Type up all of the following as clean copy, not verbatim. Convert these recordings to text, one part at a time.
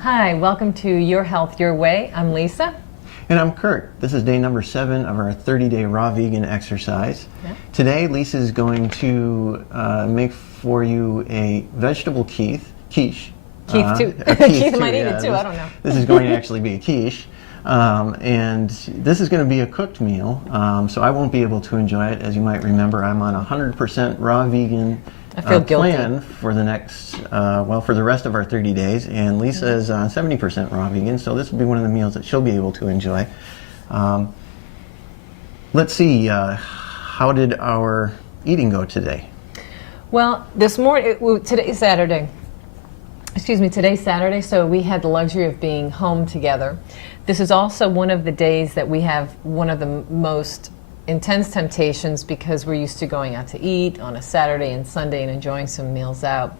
Hi, welcome to Your Health, Your Way. I'm Lisa. And I'm Kurt. This is day number 7 of our 30-day raw vegan exercise. Yeah. Today, Lisa is going to make for you a vegetable quiche. Keith too. A quiche Keith might eat yeah, it too, I don't know. This is going to actually be a quiche. And this is going to be a cooked meal, so I won't be able to enjoy it. As you might remember, I'm on a 100% raw vegan plan for the next, for the rest of our 30 days, and Lisa is 70% raw vegan, so this will be one of the meals that she'll be able to enjoy. Let's see, how did our eating go today? Well, this morning, today's Saturday. Today's Saturday, so we had the luxury of being home together. This is also one of the days that we have one of the most intense temptations because we're used to going out to eat on a Saturday and Sunday and enjoying some meals out.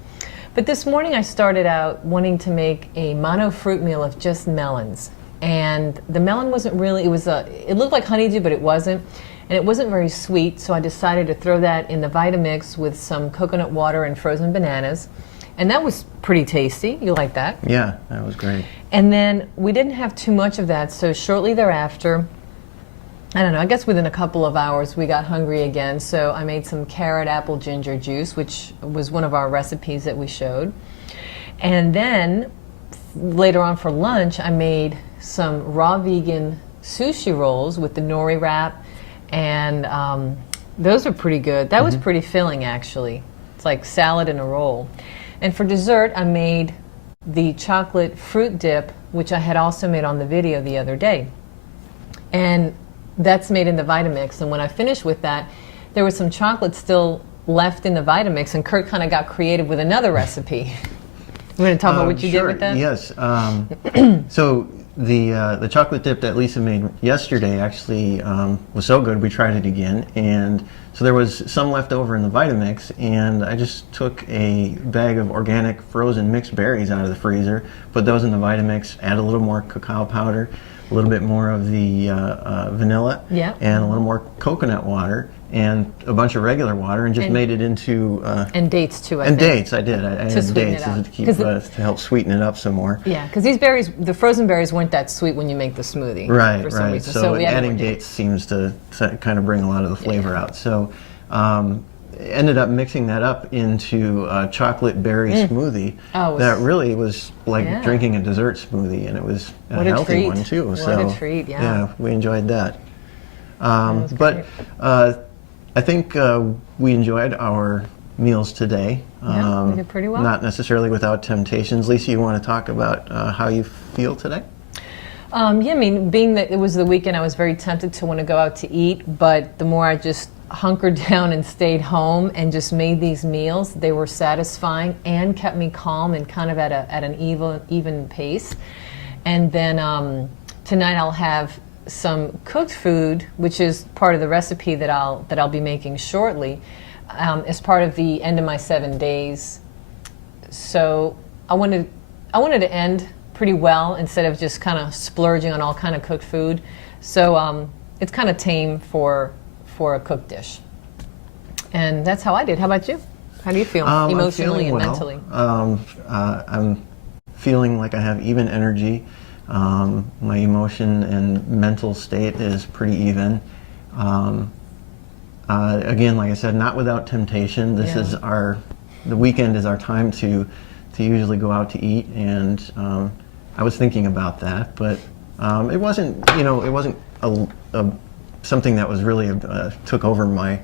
But this morning I started out wanting to make a mono fruit meal of just melons. And the melon wasn't really, it looked like honeydew, but it wasn't. And it wasn't very sweet, so I decided to throw that in the Vitamix with some coconut water and frozen bananas. And that was pretty tasty. You like that? Yeah, that was great. And then we didn't have too much of that, so shortly thereafter, I don't know, I guess within a couple of hours we got hungry again, so I made some carrot apple ginger juice, which was one of our recipes that we showed. And then later on for lunch I made some raw vegan sushi rolls with the nori wrap, and those are pretty good. That was pretty filling actually. It's like salad in a roll. And for dessert I made the chocolate fruit dip, which I had also made on the video the other day. And that's made in the Vitamix, and when I finished with that, there was some chocolate still left in the Vitamix, and Kurt kind of got creative with another recipe. You want to talk about what you did with that? Yes. So the chocolate dip that Lisa made yesterday actually was so good we tried it again, and so there was some left over in the Vitamix, and I just took a bag of organic frozen mixed berries out of the freezer, put those in the Vitamix, add a little more cacao powder, a little bit more of the vanilla, and a little more coconut water, and a bunch of regular water, and just made it into... and dates too, I think. And dates, I did. I added dates to help sweeten it up some more. Yeah, because these berries, the frozen berries weren't that sweet when you make the smoothie. Right, right. So adding dates seems to kind of bring a lot of the flavor out. So ended up mixing that up into a chocolate berry smoothie that really was like drinking a dessert smoothie, and it was a healthy one too. What a treat, yeah, we enjoyed that. But I think we enjoyed our meals today. Yeah, we did pretty well. Not necessarily without temptations. Lisa, you want to talk about how you feel today? Yeah, I mean, being that it was the weekend, I was very tempted to want to go out to eat, but the more I just hunkered down and stayed home and just made these meals, they were satisfying and kept me calm and kind of at an even pace. And then tonight I'll have some cooked food, which is part of the recipe that I'll be making shortly, as part of the end of my 7 days. So I wanted to end pretty well instead of just kind of splurging on all kind of cooked food. So it's kind of tame for a cooked dish. And that's how I did. How about you? How do you feel emotionally and mentally? I'm feeling like I have even energy. My emotion and mental state is pretty even. Again, like I said, not without temptation. This is the weekend is our time to usually go out to eat, and I was thinking about that, but it wasn't, something that was really took over my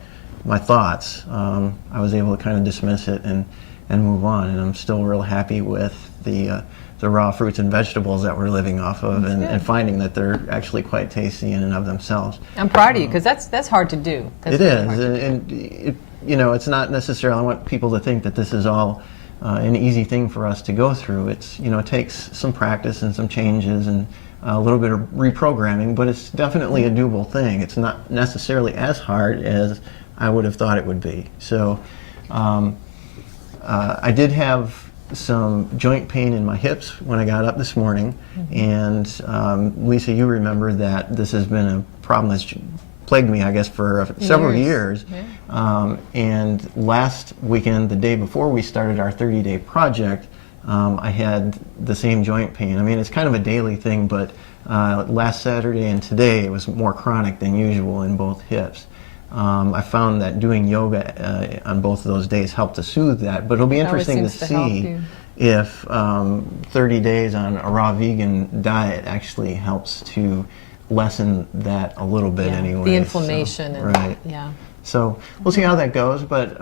thoughts. I was able to kind of dismiss it and move on, and I'm still real happy with the raw fruits and vegetables that we're living off of, and finding that they're actually quite tasty in and of themselves. I'm proud of you, because that's hard to do. It is, and it's not necessarily, I want people to think that this is all an easy thing for us to go through. It's, it takes some practice and some changes and a little bit of reprogramming, but it's definitely a doable thing. It's not necessarily as hard as I would have thought it would be. So I did have some joint pain in my hips when I got up this morning, and Lisa, you remember that this has been a problem that's plagued me, I guess, for several years. And last weekend, the day before we started our 30-day project, I had the same joint pain. I mean, it's kind of a daily thing, but last Saturday and today it was more chronic than usual in both hips. I found that doing yoga on both of those days helped to soothe that, but it'll be interesting to see if 30 days on a raw vegan diet actually helps to lessen that a little bit anyway. The inflammation. So, right. Yeah. So we'll see how that goes, but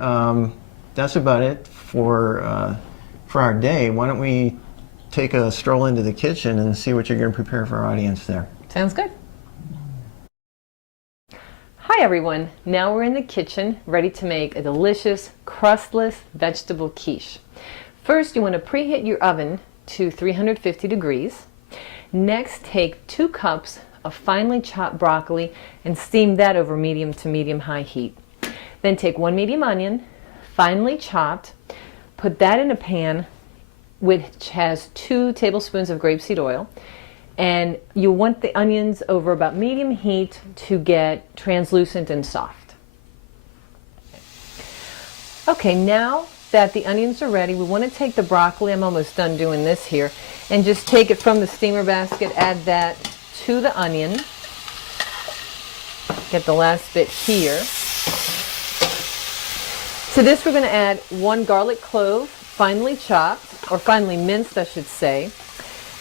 that's about it for our day. Why don't we take a stroll into the kitchen and see what you're going to prepare for our audience there. Sounds good. Hi everyone, now we're in the kitchen ready to make a delicious crustless vegetable quiche. First you want to preheat your oven to 350 degrees. Next take 2 cups of finely chopped broccoli and steam that over medium to medium high heat. Then take 1 medium onion, finely chopped, put that in a pan which has 2 tablespoons of grapeseed oil. And you want the onions over about medium heat to get translucent and soft. Okay, now that the onions are ready, we want to take the broccoli, I'm almost done doing this here, and just take it from the steamer basket, add that to the onion. Get the last bit here. To this we're going to add 1 garlic clove, finely chopped, or finely minced I should say.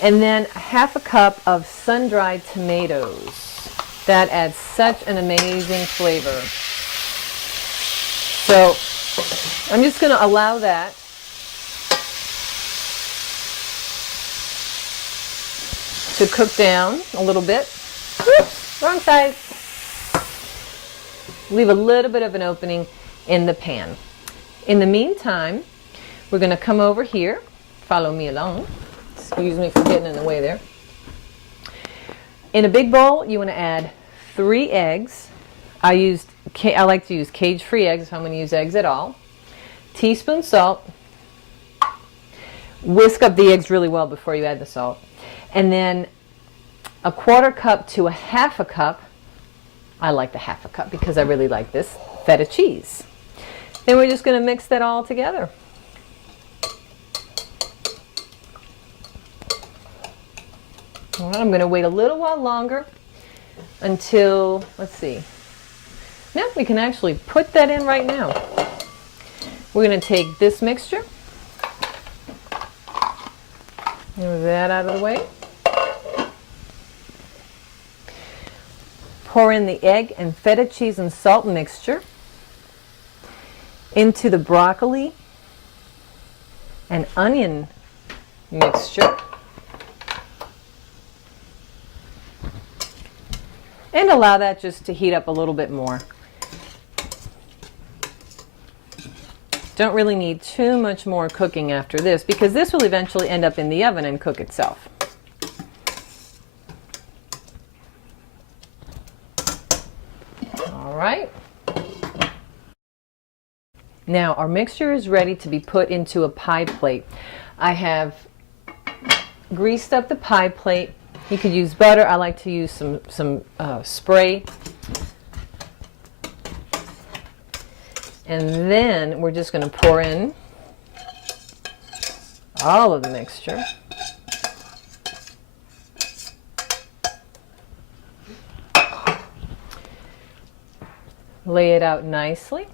And then ½ cup of sun-dried tomatoes. That adds such an amazing flavor. So I'm just going to allow that to cook down a little bit. Whoops, wrong side. Leave a little bit of an opening in the pan. In the meantime, we're going to come over here. Follow me along. Excuse me for getting in the way there. In a big bowl, you want to add 3 eggs. I like to use cage-free eggs if I'm going to use eggs at all. Teaspoon salt. Whisk up the eggs really well before you add the salt. And then a 1/4 cup to a 1/2 cup. I like the 1/2 cup because I really like this feta cheese. Then we're just going to mix that all together. All right, I'm going to wait a little while longer until, let's see. Now we can actually put that in right now. We're going to take this mixture. Move that out of the way. Pour in the egg and feta cheese and salt mixture into the broccoli and onion mixture. And allow that just to heat up a little bit more. Don't really need too much more cooking after this because this will eventually end up in the oven and cook itself. All right. Now our mixture is ready to be put into a pie plate. I have greased up the pie plate. You could use butter. I like to use some spray. And then we're just going to pour in all of the mixture. Lay it out nicely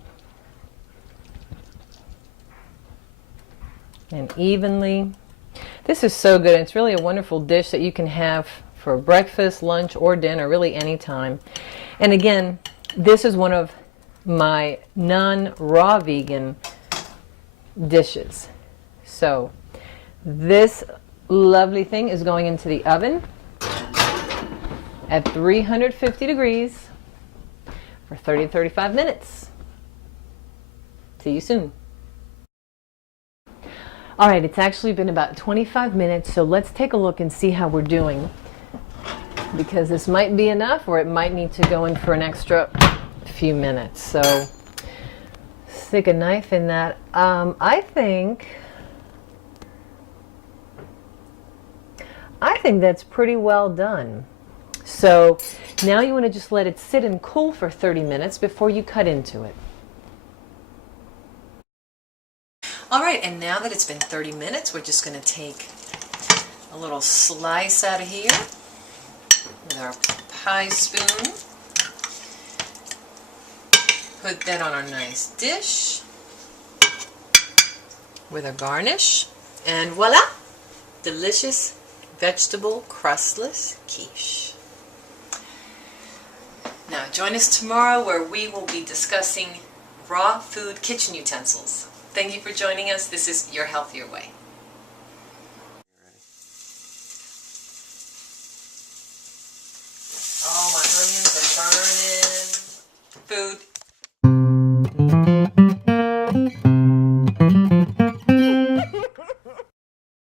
and evenly. This is so good. It's really a wonderful dish that you can have for breakfast, lunch, or dinner, really any time. And again, this is one of my non-raw vegan dishes. So this lovely thing is going into the oven at 350 degrees for 30 to 35 minutes. See you soon. All right, it's actually been about 25 minutes, so let's take a look and see how we're doing. Because this might be enough, or it might need to go in for an extra few minutes. So stick a knife in that. I think that's pretty well done. So now you want to just let it sit and cool for 30 minutes before you cut into it. All right, right, and now that it's been 30 minutes, we're just going to take a little slice out of here with our pie spoon. Put that on our nice dish with a garnish, and voila! Delicious vegetable crustless quiche. Now join us tomorrow where we will be discussing raw food kitchen utensils. Thank you for joining us. This is Your Healthier Way.